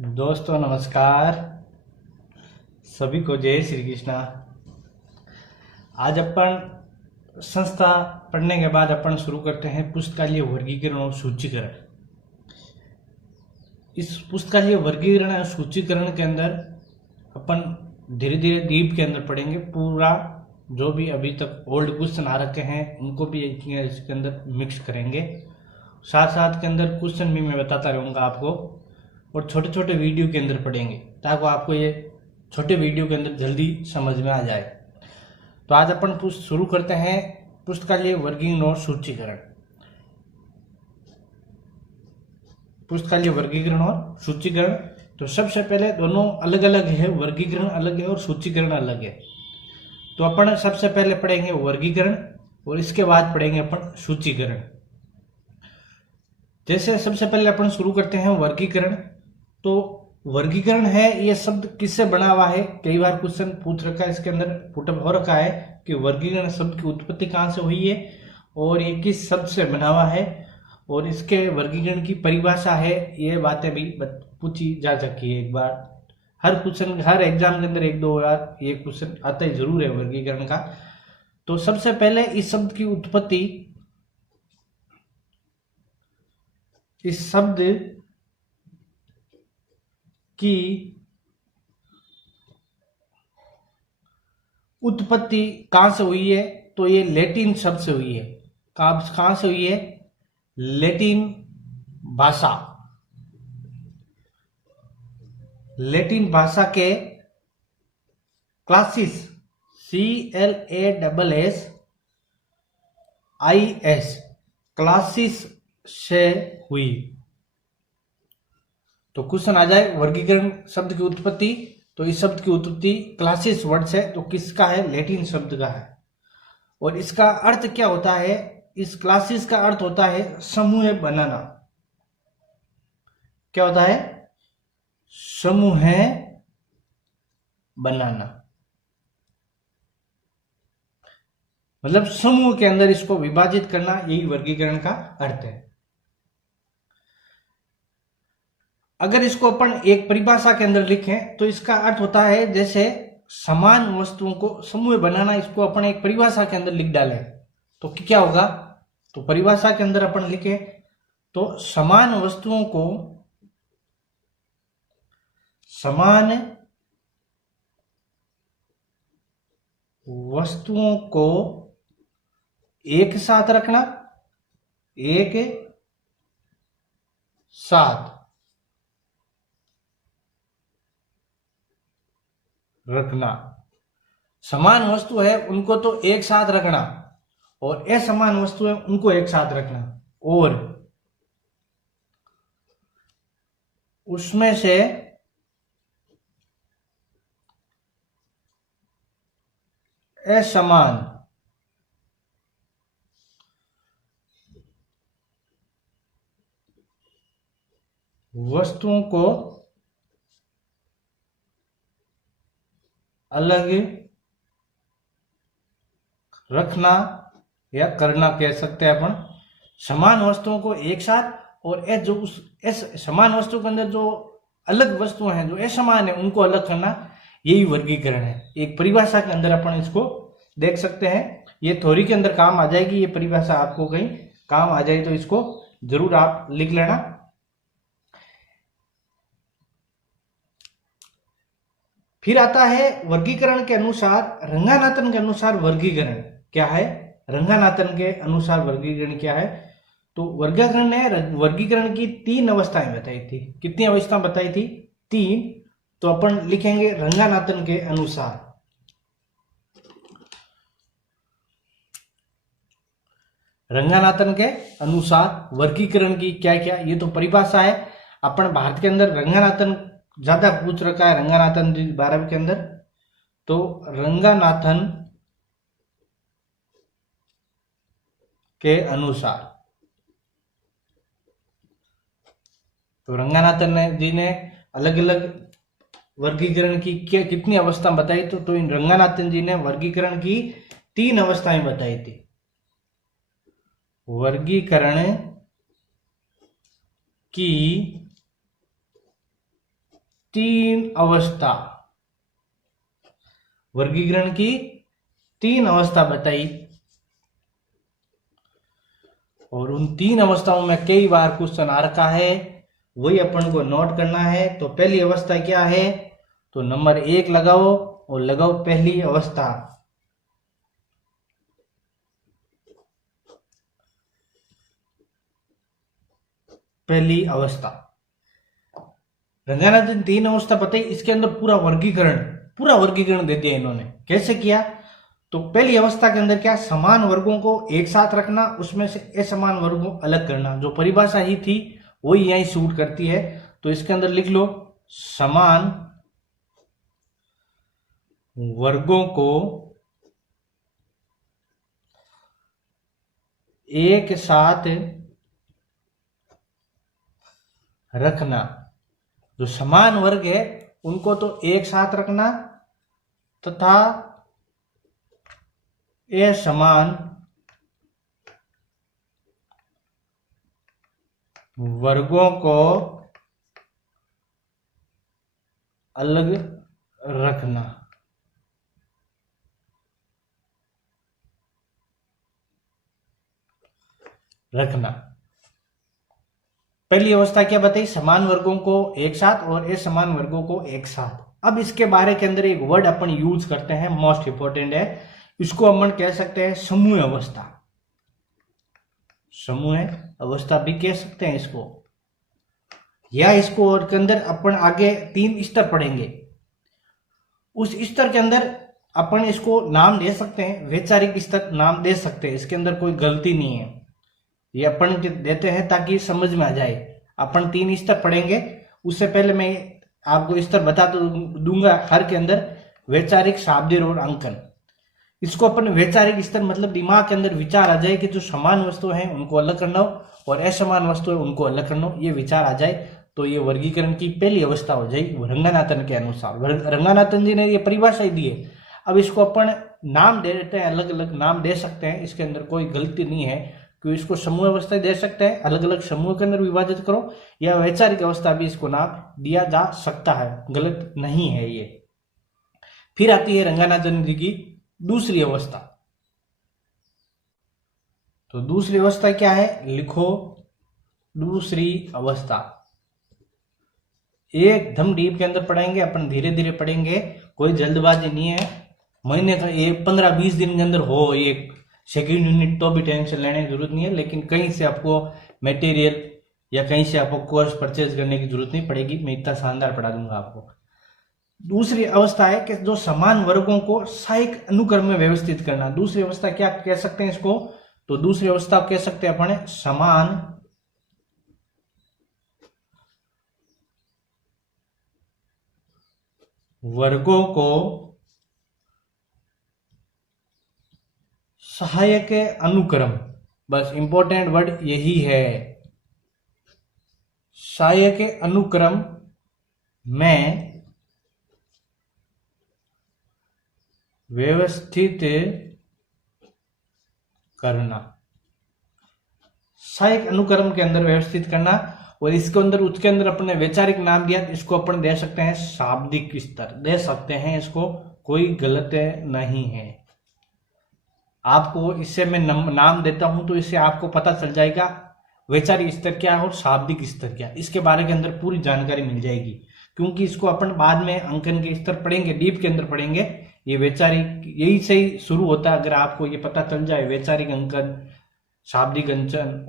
दोस्तों नमस्कार। सभी को जय श्री कृष्णा। आज अपन संस्था पढ़ने के बाद अपन शुरू करते हैं पुस्तकालय वर्गीकरण और सूचीकरण। इस पुस्तकालय वर्गीकरण और सूचीकरण के अंदर अपन धीरे धीरे डीप के अंदर पढ़ेंगे। पूरा जो भी अभी तक ओल्ड क्वेश्चन आ रखे हैं उनको भी इसके अंदर मिक्स करेंगे। साथ साथ के अंदर क्वेश्चन भी मैं बताता रहूँगा आपको, और छोटे छोटे वीडियो के अंदर पढ़ेंगे ताकि आपको ये छोटे वीडियो के अंदर जल्दी समझ में आ जाए। तो आज अपन शुरू करते हैं पुस्तकालय वर्गीकरण और सूचीकरण। पुस्तकालय वर्गीकरण और सूचीकरण, तो सबसे पहले दोनों अलग अलग है, वर्गीकरण अलग है और सूचीकरण अलग है। तो अपन सबसे पहले पढ़ेंगे वर्गीकरण और इसके बाद पढ़ेंगे अपन सूचीकरण। जैसे सबसे पहले अपन शुरू करते हैं वर्गीकरण। तो वर्गीकरण है ये शब्द किससे बना हुआ है, कई बार क्वेश्चन पूछ रखा है, इसके अंदर पुटअप हो रखा है कि वर्गीकरण शब्द की उत्पत्ति कहाँ से हुई है और ये किस शब्द से बना हुआ है और इसके वर्गीकरण की परिभाषा है। ये बातें भी पूछी जा सकती है। एक बार हर क्वेश्चन, हर एग्जाम के अंदर एक दो बार ये क्वेश्चन आता ही जरूर है वर्गीकरण का। तो सबसे पहले इस शब्द की उत्पत्ति, इस शब्द की उत्पत्ति कहां से हुई है, तो ये लैटिन शब्द से हुई है। कहां से हुई है? लैटिन भाषा। लैटिन भाषा के क्लासिस, CLASSIS, क्लासिस से हुई। तो क्वेश्चन आ जाए वर्गीकरण शब्द की उत्पत्ति, तो इस शब्द की उत्पत्ति क्लासिस वर्ड से, तो किसका है? लैटिन शब्द का है। और इसका अर्थ क्या होता है? इस क्लासिस का अर्थ होता है समूह बनाना। क्या होता है? समूह बनाना, मतलब समूह के अंदर इसको विभाजित करना, यही वर्गीकरण का अर्थ है। अगर इसको अपन एक परिभाषा के अंदर लिखें तो इसका अर्थ होता है जैसे समान वस्तुओं को समूह बनाना। इसको अपन एक परिभाषा के अंदर लिख डालें तो क्या होगा? तो परिभाषा के अंदर अपन लिखे तो समान वस्तुओं को एक साथ रखना, एक साथ रखना। समान वस्तु है उनको तो एक साथ रखना, और असमान वस्तु है उनको एक साथ रखना, और उसमें से असमान वस्तुओं को अलग रखना या करना कह सकते हैं अपन। समान वस्तुओं को एक साथ, और जो उस समान वस्तु के अंदर जो अलग वस्तुएं हैं, जो असमान है, उनको अलग करना, यही वर्गीकरण है। एक परिभाषा के अंदर अपन इसको देख सकते हैं। ये थ्योरी के अंदर काम आ जाएगी, ये परिभाषा आपको कहीं काम आ जाए तो इसको जरूर आप लिख लेना। फिर आता है वर्गीकरण के अनुसार, रंगानाथन के अनुसार वर्गीकरण क्या है? रंगानाथन के अनुसार वर्गीकरण क्या है? तो वर्गीकरण ने वर्गीकरण की 3 अवस्थाएं बताई थी। कितनी अवस्था बताई थी? 3। तो अपन लिखेंगे रंगानाथन के अनुसार। रंगानाथन के अनुसार वर्गीकरण की क्या क्या, ये तो परिभाषा है। अपन भारत के अंदर रंगानाथन ज्यादा पूछ रखा है, रंगानाथन 12वीं के अंदर। तो रंगानाथन के अनुसार, तो रंगानाथन जी ने अलग अलग वर्गीकरण की कितनी अवस्था बताई? तो इन रंगानाथन जी ने वर्गीकरण की 3 अवस्थाएं बताई थी। वर्गीकरण की तीन अवस्था, वर्गीकरण की तीन अवस्था बताई, और उन तीन अवस्थाओं में कई बार क्वेश्चन आ रखा है, वही अपन को नोट करना है। तो पहली अवस्था क्या है, तो नंबर 1 लगाओ और लगाओ पहली अवस्था। पहली अवस्था रंगानाथन तीन अवस्था बताई, इसके अंदर पूरा वर्गीकरण दे दिया इन्होंने। कैसे किया, तो पहली अवस्था के अंदर क्या, समान वर्गों को एक साथ रखना, उसमें से असमान वर्गों को अलग करना। जो परिभाषा ही थी वही यही सूट करती है। तो इसके अंदर लिख लो, समान वर्गों को एक साथ रखना। जो समान वर्ग है उनको तो एक साथ रखना, तथा असमान वर्गों को अलग रखना। पहली अवस्था क्या बताई, समान वर्गों को एक साथ और असमान वर्गों को एक साथ। अब इसके बारे के अंदर एक वर्ड अपन यूज करते हैं, मोस्ट इंपोर्टेंट है, इसको अपन कह सकते हैं समूह अवस्था। समूह अवस्था भी कह सकते हैं इसको, या इसको और के अंदर अपन आगे 3 स्तर पढ़ेंगे। उस स्तर के अंदर अपन इसको नाम दे सकते हैं, वैचारिक स्तर नाम दे सकते हैं, इसके अंदर कोई गलती नहीं है। ये अपन देते हैं ताकि समझ में आ जाए। अपन 3 स्तर पढ़ेंगे, उससे पहले मैं आपको स्तर बता तो दूंगा हर के अंदर, वैचारिक, शाब्दिक और अंकन। इसको अपन वैचारिक स्तर मतलब दिमाग के अंदर विचार आ जाए कि जो समान वस्तु है उनको अलग करना हो और असमान वस्तु है उनको अलग करना हो, ये विचार आ जाए तो ये वर्गीकरण की पहली अवस्था हो जाएगी रंगानाथन के अनुसार। रंगानाथन जी ने ये परिभाषा ही दी है। अब इसको अपन नाम दे देते हैं, अलग अलग नाम दे सकते हैं, इसके अंदर कोई गलती नहीं है, क्योंकि इसको समूह अवस्था दे सकते हैं, अलग अलग समूह के अंदर विभाजित करो, या वैचारिक अवस्था भी इसको नाम दिया जा सकता है, गलत नहीं है ये। फिर आती है रंगानाथन जी की दूसरी अवस्था। तो दूसरी अवस्था क्या है, लिखो दूसरी अवस्था। एकदम डीप के अंदर पढ़ेंगे अपन, धीरे धीरे पढ़ेंगे, कोई जल्दबाजी नहीं है। महीने का 15-20 दिन के अंदर हो एक सेकेंड यूनिट तो भी टेंशन लेने की जरूरत नहीं है, लेकिन कहीं से आपको मटेरियल या कहीं से आपको कोर्स परचेज करने की जरूरत नहीं पड़ेगी, मैं इतना शानदार पढ़ा दूंगा आपको। दूसरी अवस्था है कि जो समान वर्गों को सहायक अनुक्रम में व्यवस्थित करना। दूसरी अवस्था क्या कह सकते हैं इसको, तो दूसरी अवस्था कह सकते हैं अपन समान वर्गों को सहायक अनुक्रम, बस इंपॉर्टेंट वर्ड यही है, सहायक अनुक्रम में व्यवस्थित करना। सहायक अनुक्रम के अंदर व्यवस्थित करना, और इसके अंदर उसके अंदर अपने वैचारिक नाम दिया, इसको अपन दे सकते हैं शाब्दिक स्तर, दे सकते हैं, इसको कोई गलत नहीं है। आपको इससे मैं नाम देता हूं तो इससे आपको पता चल जाएगा वैचारिक स्तर क्या है और शाब्दिक स्तर क्या है, इसके बारे के अंदर पूरी जानकारी मिल जाएगी, क्योंकि इसको अपन बाद में अंकन के स्तर पढ़ेंगे, डीप के अंदर पढ़ेंगे। ये वैचारिक यही से ही शुरू होता है, अगर आपको ये पता चल जाए वैचारिक अंकन, शाब्दिक अंकन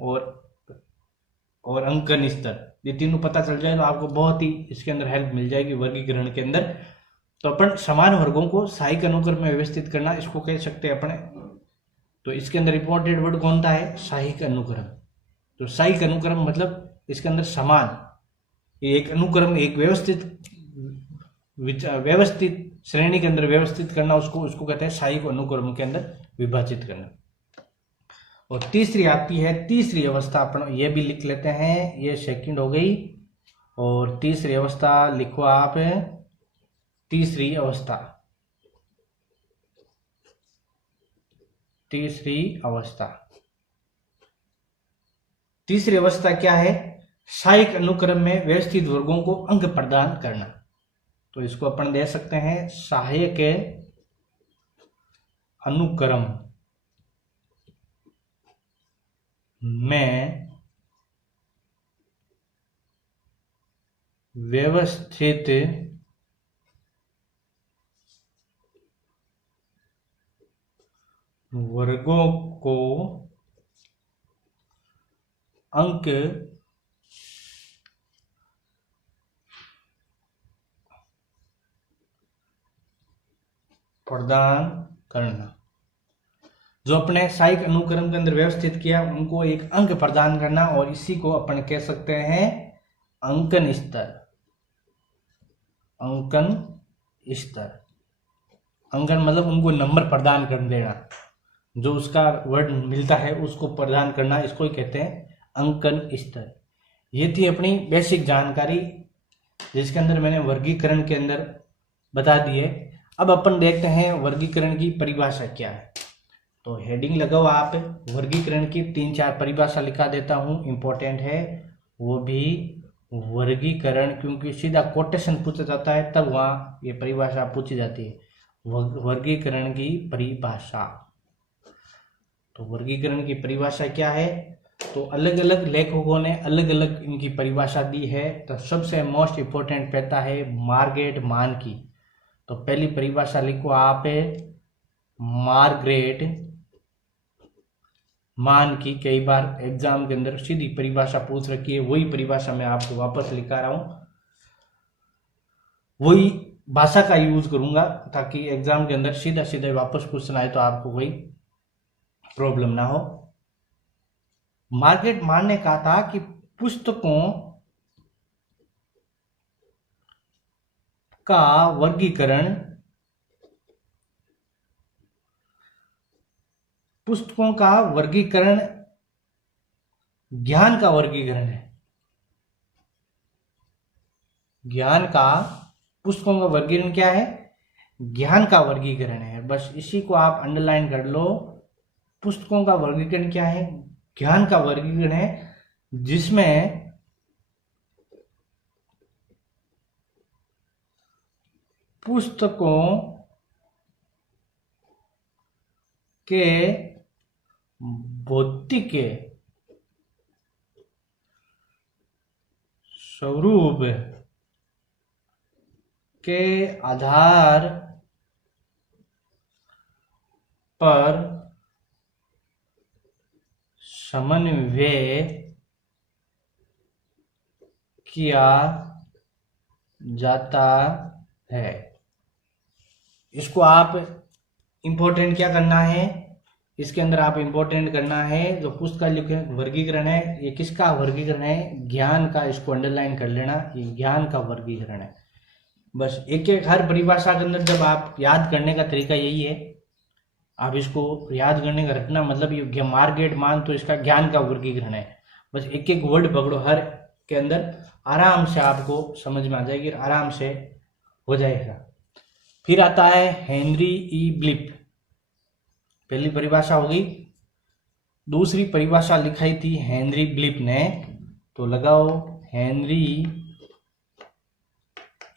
और अंकन स्तर, ये तीनों पता चल जाए तो आपको बहुत ही इसके अंदर हेल्प मिल जाएगी वर्गीकरण के अंदर। तो अपन समान वर्गों को सहायक अनुक्रम में व्यवस्थित करना, इसको कह सकते हैं अपने। तो इसके अंदर इंपॉर्टेंट वर्ड कौन सा है, सहायक अनुक्रम। तो सहायक अनुक्रम मतलब इसके अंदर समान एक अनुक्रम, एक व्यवस्थित श्रेणी के अंदर व्यवस्थित करना, उसको कहते हैं सहायक अनुक्रम के अंदर विभाजित करना। और तीसरी आती है तीसरी अवस्था, अपन ये भी लिख लेते हैं, ये सेकंड हो गई। और तीसरी अवस्था लिखो आप, तीसरी अवस्था, तीसरी अवस्था। तीसरी अवस्था क्या है, सहायक अनुक्रम में व्यवस्थित वर्गों को अंक प्रदान करना। तो इसको अपन दे सकते हैं सहायक अनुक्रम में व्यवस्थित वर्गों को अंक प्रदान करना। जो अपने सहायक अनुक्रम के अंदर व्यवस्थित किया उनको एक अंक प्रदान करना, और इसी को अपन कह सकते हैं अंकन स्तर। अंकन स्तर, अंकन मतलब उनको नंबर प्रदान कर देना, जो उसका वर्ड मिलता है उसको प्रदान करना, इसको ही कहते हैं अंकन स्तर। ये थी अपनी बेसिक जानकारी, जिसके अंदर मैंने वर्गीकरण के अंदर बता दिए। अब अपन देखते हैं वर्गीकरण की परिभाषा क्या है। तो हेडिंग लगाओ आप, वर्गीकरण की 3-4 परिभाषा लिखा देता हूं, इंपॉर्टेंट है वो भी। वर्गीकरण, क्योंकि सीधा कोटेशन पूछा जाता है तब वहां ये परिभाषा पूछी जाती है। वर्गीकरण की परिभाषा, तो वर्गीकरण की परिभाषा क्या है, तो अलग अलग लेखकों ने अलग अलग इनकी परिभाषा दी है। तो सबसे मोस्ट इंपोर्टेंट कहता है मार्ग्रेट मान की। तो पहली परिभाषा लिखो आप, मार्ग्रेट मान की। कई बार एग्जाम के अंदर सीधी परिभाषा पूछ रखी है, वही परिभाषा मैं आपको वापस लिखा रहा हूं, वही भाषा का यूज करूंगा ताकि एग्जाम के अंदर सीधा सीधा वापस क्वेश्चन आए तो आपको कोई प्रॉब्लम ना हो। मार्ग्रेट मान ने कहा था कि पुस्तकों का वर्गीकरण, पुस्तकों का वर्गीकरण ज्ञान का वर्गीकरण है। ज्ञान का, पुस्तकों का वर्गीकरण क्या है, ज्ञान का वर्गीकरण है। बस इसी को आप अंडरलाइन कर लो। पुस्तकों का वर्गीकरण क्या है, ज्ञान का वर्गीकरण है, जिसमें पुस्तकों के भौतिक स्वरूप के आधार पर समन्वय किया जाता है। इसको आप इंपॉर्टेंट क्या करना है, इसके अंदर आप इंपॉर्टेंट करना है जो पुस्तक वर्गीकरण है, ये किसका वर्गीकरण है, ज्ञान का। इसको अंडरलाइन कर लेना, ये ज्ञान का वर्गीकरण है। बस एक एक हर परिभाषा के अंदर जब आप याद करने का तरीका यही है, आप इसको याद करने का रखना, मतलब ये मार्ग्रेट मान तो इसका ज्ञान का वर्गीकरण है। बस एक एक वर्ड पकड़ो हर के अंदर, आराम से आपको समझ में आ जाएगी, आराम से हो जाएगा। फिर आता है हेनरी ई ब्लिप, पहली परिभाषा होगी। दूसरी परिभाषा लिखाई थी हेनरी ब्लिप ने, तो लगाओ हेनरी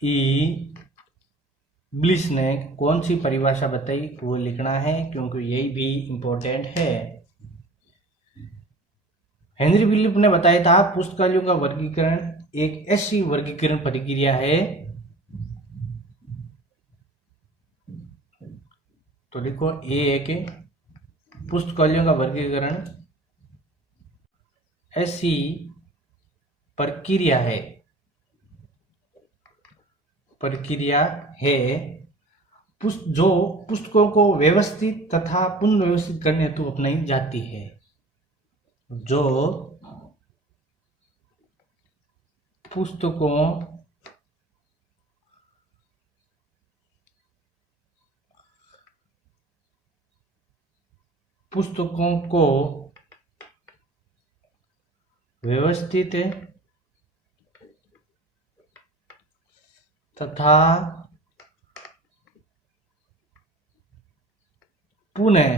ई ब्लिस ने कौन सी परिभाषा बताई वो लिखना है, क्योंकि यही भी इंपॉर्टेंट है। हेनरी ब्लिप ने बताया था पुस्तकालयों का वर्गीकरण एक ऐसी वर्गीकरण प्रक्रिया है, तो लिखो एक पुस्तकालयों का वर्गीकरण ऐसी प्रक्रिया है, जो पुस्तकों को व्यवस्थित तथा पुनः व्यवस्थित करने हेतु अपनाई जाती है। जो पुस्तकों को व्यवस्थित तथा पुनः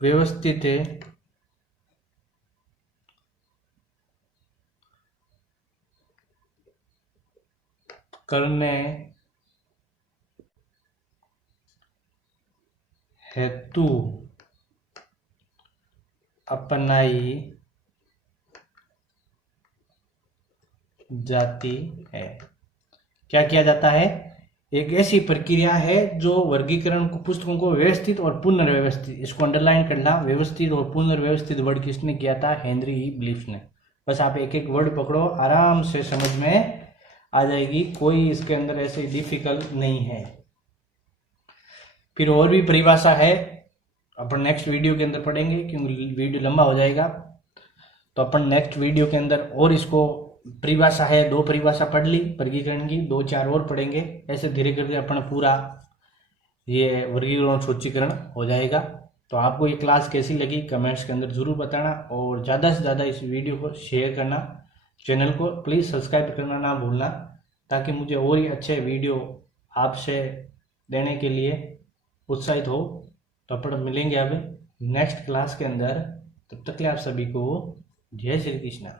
व्यवस्थित करने हेतु अपनाई जाती है। क्या किया जाता है? एक ऐसी प्रक्रिया है जो वर्गीकरण को, पुस्तकों को व्यवस्थित और पुनर्व्यवस्थित, इसको अंडरलाइन करना, व्यवस्थित और पुनर्व्यवस्थित वर्ड किसने किया था? हेनरी ई ब्लीफ ने। बस आप एक एक वर्ड पकड़ो, आराम से समझ में आ जाएगी, कोई इसके अंदर ऐसे डिफिकल्ट नहीं है। फिर और भी परिभाषा है, अपन नेक्स्ट वीडियो के अंदर पढ़ेंगे क्योंकि वीडियो लंबा हो जाएगा। तो अपन नेक्स्ट वीडियो के अंदर और इसको, परिभाषा है 2 परिभाषा पढ़ ली वर्गीकरण की, 2-4 और पढ़ेंगे। ऐसे धीरे करके अपन पूरा ये वर्गीकरण और सूचीकरण हो जाएगा। तो आपको ये क्लास कैसी लगी कमेंट्स के अंदर जरूर बताना, और ज़्यादा से ज़्यादा इस वीडियो को शेयर करना, चैनल को प्लीज़ सब्सक्राइब करना ना भूलना, ताकि मुझे और ही अच्छे वीडियो आपसे देने के लिए उत्साहित हो। तो अपन मिलेंगे अब नेक्स्ट क्लास के अंदर, तब तक के लिए आप सभी को जय श्री कृष्ण।